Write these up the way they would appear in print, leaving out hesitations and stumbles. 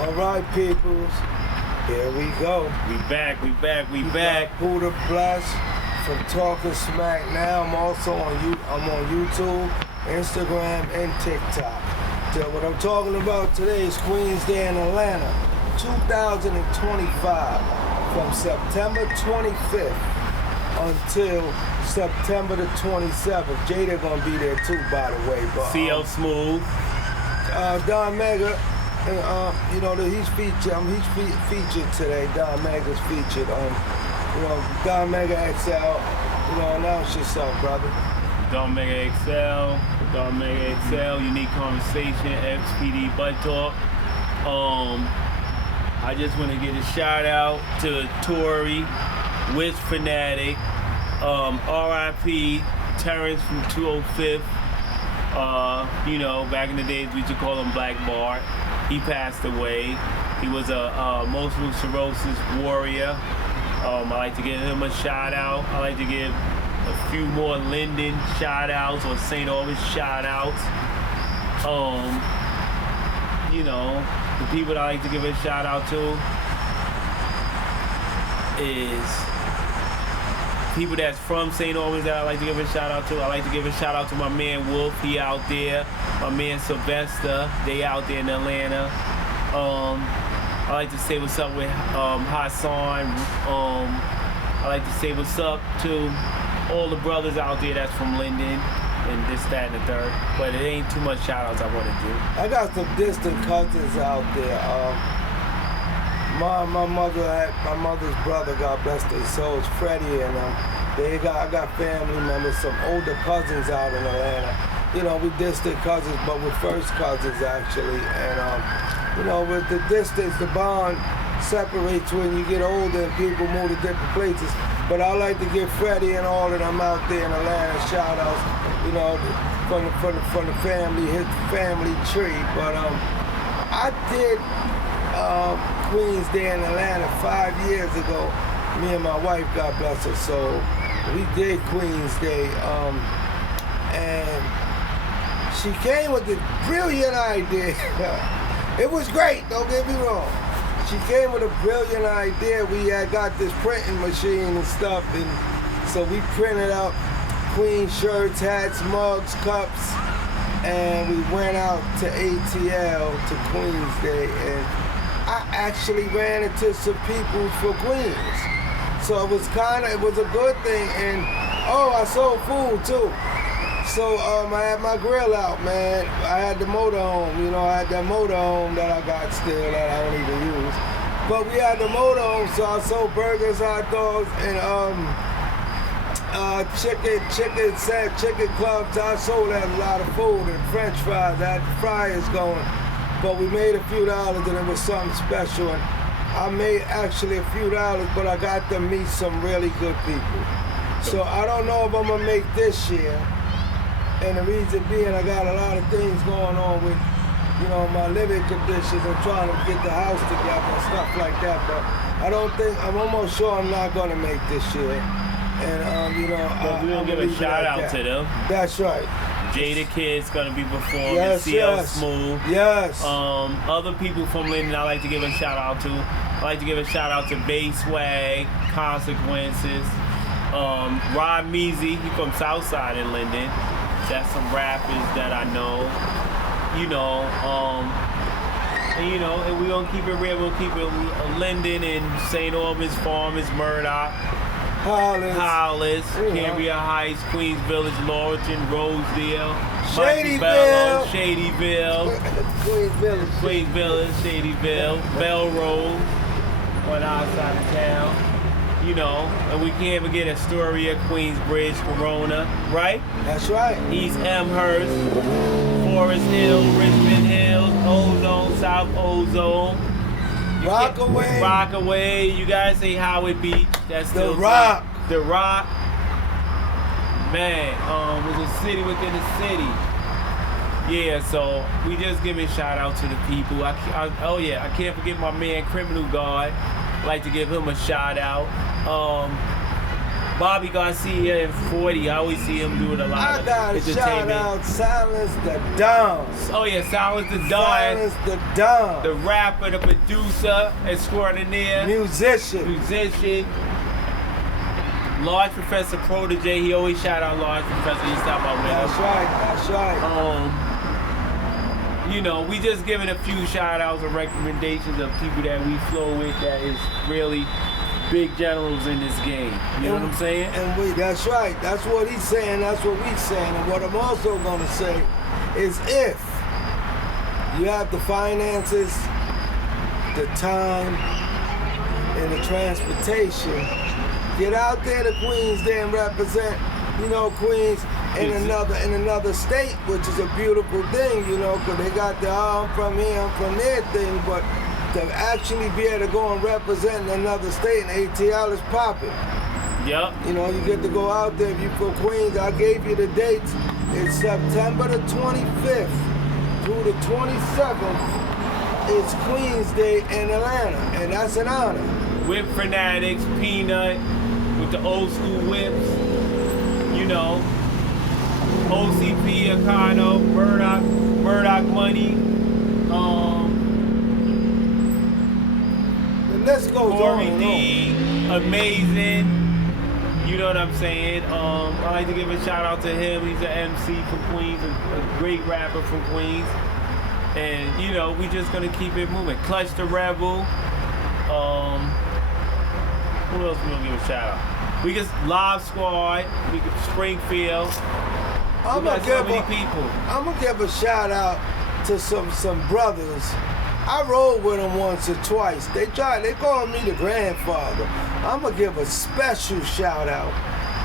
All right, peoples. Here we go. We back. Buddha Bless from Talking Smack now. I'm also on YouTube, Instagram, and TikTok. So what I'm talking about today is Queen's Day in Atlanta, 2025, from September 25th until September the 27th. Jada gonna be there too, by the way. But CL Smooth. Don Mega. He's featured. He's featured today. Don Mega's featured. Don Mega XL. Announce yourself, brother. Don Mega XL. Unique Conversation. XPD Butt Talk. I just want to give a shout out to Tory, WHIPFANATIC, R.I.P. Terrence from 205th. Back in the days we used to call him Black Bart. He passed away. He was a multiple sclerosis warrior. I like to give him a shout out. I like to give a few more Linden shout outs or St. Albans shout outs. The people that I like to give a shout out to is people that's from St. Albans that I like to give a shout out to. I like to give a shout out to my man Wolf, he out there. My man Sylvester, they out there in Atlanta. I like to say what's up with Hassan. I like to say what's up to all the brothers out there that's from Linden and this, that, and the third. But it ain't too much shout outs I want to do. I got some distant cousins out there. My mother's brother, God bless their souls, Freddie, and I got family members, some older cousins out in Atlanta. We distant cousins, but we're first cousins actually. And with the distance, the bond separates when you get older and people move to different places. But I like to give Freddie and all of them out there in Atlanta shout outs, from the family, his family tree. But I did Queen's Day in Atlanta 5 years ago. Me and my wife, God bless her soul, we did Queen's Day, and she came with this brilliant idea. It was great, don't get me wrong. She came with a brilliant idea. We had got this printing machine and stuff, and so we printed out Queen shirts, hats, mugs, cups, and we went out to ATL to Queen's Day, and I actually ran into some people for Queens. So it was a good thing, and I sold food too. So I had my grill out, man. I had the motorhome, I had that motorhome that I got still that I don't even use. But we had the motorhome, so I sold burgers, hot dogs, and chicken clubs. I sold a lot of food and French fries. I had the fryers going. But we made a few dollars and it was something special. And I made actually a few dollars, but I got to meet some really good people. So I don't know if I'm gonna make this year. And the reason being, I got a lot of things going on with, my living conditions. I'm trying to get the house together and stuff like that. But I'm almost sure I'm not gonna make this year. And but we're gonna give a shout out to them. That's right. Jada Kid's gonna be performing. Yes, CL Smooth. Yes. Other people from Linden I like to give a shout out to. I like to give a shout out to Bay Swag, Consequences, Rod Measy, he from Southside in Linden. That's some rappers that I know. And we're gonna keep it real. We'll keep it Linden and St. Albans, Farmers, Murdoch, Hollis, Cambria Heights, Queens Village, Laurelton, Rosedale, Shadyville, Queens Village, Shadyville, Bell Road, on our side of town. And we can't forget Astoria, Queensbridge, Corona, right? That's right. East Amherst, Forest Hill, Richmond Hills, Ozone, South Ozone. Rockaway. You guys say Howard Beach. That's still The Rock. The Rock. Man, was a city within a city. Yeah, so we just giving shout out to the people. I can't forget my man Criminal Guard. Like to give him a shout out. Bobby Garcia in 40. I always see him doing a lot I of gotta shout entertainment. out Silence the Don. Oh yeah, Silence the Don. Silence the Don. The rapper, the producer, extraordinaire. Musician. Large Professor Protege. He always shout out Large Professor. He's talking about That's right. You know, we just giving a few shout outs and recommendations of people that we flow with that is really big generals in this game. You know what I'm saying? And that's right. That's what he's saying. That's what we're saying. And what I'm also gonna say is, if you have the finances, the time, and the transportation, get out there to Queens Day and represent, you know, Queens in another state, which is a beautiful thing, you know, because they got the I'm from here, I'm from there thing, but to actually be able to go and represent in another state, and ATL is popping. Yep. You know, you get to go out there if you're from Queens. I gave you the dates. It's September the 25th through the 27th. It's Queens Day in Atlanta, and that's an honor. Whip Fanatics, Peanut, with the old school whips, you know, OCP, Akano, Murdoch Money, the list goes Corey on. D, Amazing, you know what I'm saying? I like to give a shout out to him. He's an MC from Queens, a great rapper from Queens. And, you know, we just gonna keep it moving. Clutch the Rebel. Who else we gonna give a shout out? We get Live Squad. We get Springfield. I'm gonna give a shout out to some brothers. I rode with them once or twice. They call me the grandfather. I'm gonna give a special shout out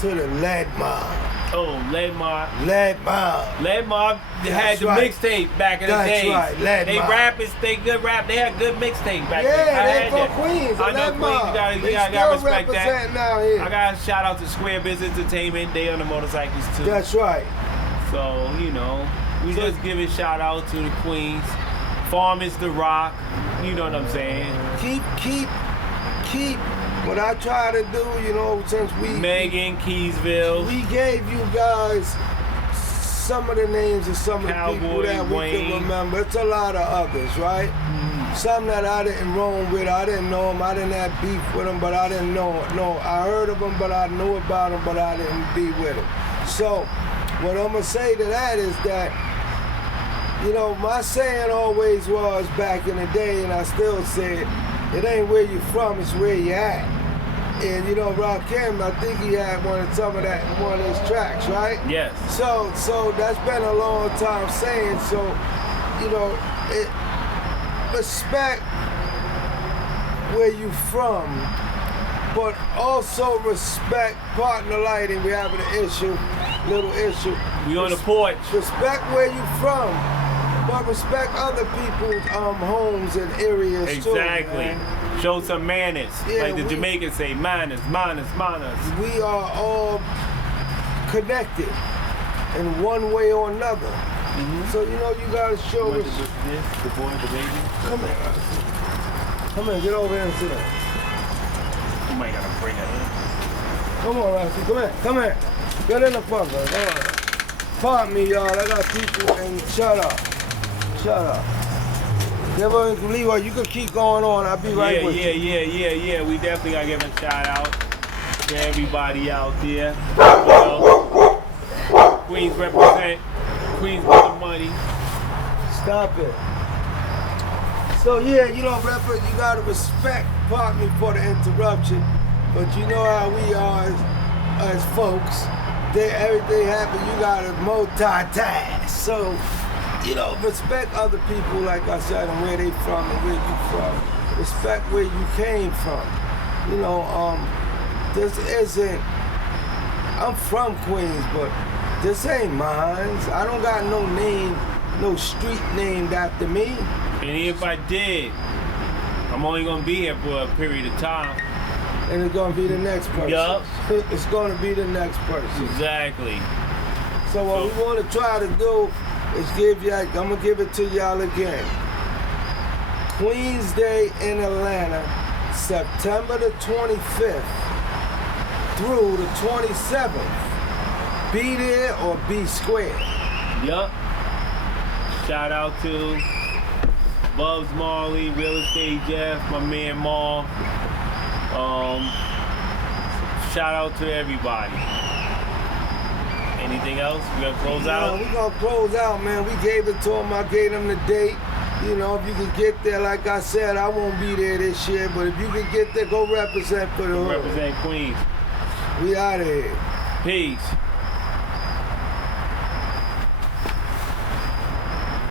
to the Lead Mob. Oh, Lead Mob. Lead Mob. Lead Mob had the mixtape back in the That's days. right, Lead they Mob. rappers, they good rap. They had good mixtape back then. Yeah, I they had from that. Queens. I know Lead Queens. Mob. You gotta respect that. Out here. I got to shout out to Square Business Entertainment. They on the motorcycles too. That's right. So, you know, we just give a shout out to the Queens. Farmers the Rock. You know what I'm saying? Keep what I try to do, you know, since Megan, Keysville. We gave you guys some of the names of some of the people that we can remember. It's a lot of others, right? Some that I didn't roam with, I didn't know them, I didn't have beef with them, but I didn't know. No, I heard of them, but I knew about them, but I didn't be with them. So, what I'm gonna say to that is that, you know, my saying always was back in the day, and I still say it ain't where you from, it's where you at. And you know, Rakim, I think he had some of that in one of his tracks, right? Yes. So that's been a long time saying. So, you know, respect where you from, but also respect partner lighting. We having an little issue. We on the porch. Respect where you from, but respect other people's homes and areas too. Exactly. Show some manners. Yeah, like the Jamaicans say, manners. We are all connected in one way or another. So, you know, you gotta show us. The boy, the baby. Come here, get over here and sit down. You might gotta bring it in. Come on, Roxy, come here. Get in the front, bro. Come on. Pardon me, y'all. I got people, and shut up. Never Leroy, you can keep going on. I'll be right with you. Yeah. We definitely gotta give a shout out to everybody out there. You know, Queens represent. Queens with the money. Stop it. So yeah, you know, you gotta respect. Pardon me for the interruption, but you know how we are as folks. Everything happens, you gotta multitask. So, you know, respect other people, like I said, and where they from and where you from. Respect where you came from. You know, this isn't, I'm from Queens, but this ain't mine. I don't got no name, no street named after me. And if I did, I'm only gonna be here for a period of time. And it's gonna be the next person. Yup. It's gonna be the next person. Exactly. So what we wanna try to do is I'm gonna give it to y'all again. Queens Day in Atlanta, September the 25th through the 27th. Be there or be square. Yup. Shout out to Bubs Marley, Real Estate Jeff, my man Maul. Shout out to everybody. Anything else? We gonna close out? We're gonna close out, man. We gave it to them. I gave them the date. You know, if you could get there, like I said, I won't be there this year, but if you could get there, go represent for the hood. Represent Queens. We out of here. Peace.